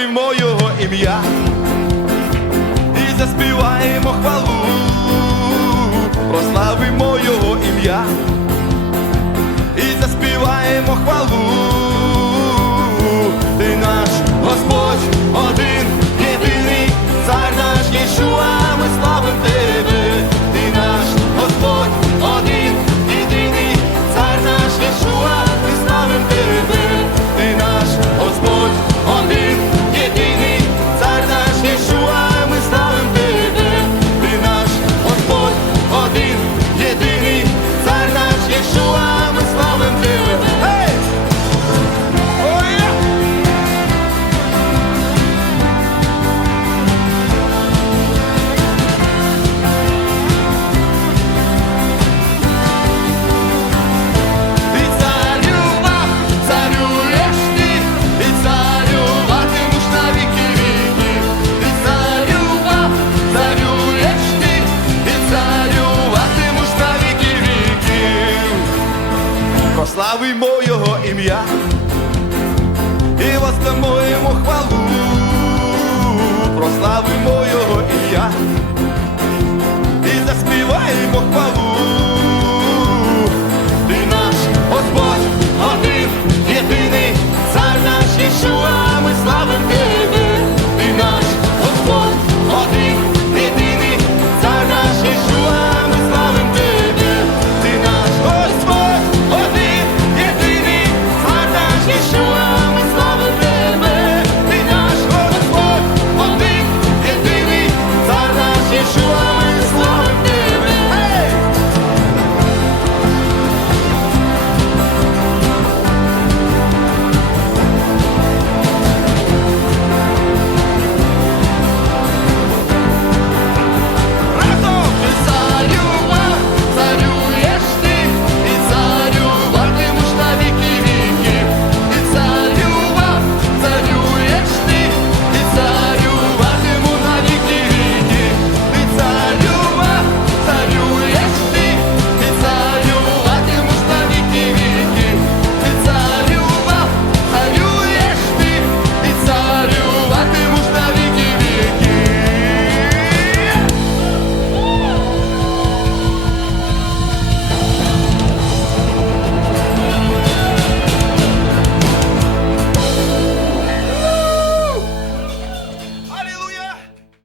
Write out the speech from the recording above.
вспіваймо його ім'я. І заспіваємо хвалу, прославимо його ім'я. І заспіваємо хвалу. прославимо Його ім'я і воздамо хвалу, прославимо Його ім'я і заспіваємо хвалу. Ти наш Господь, один, єдиний, цар наш Ішуа.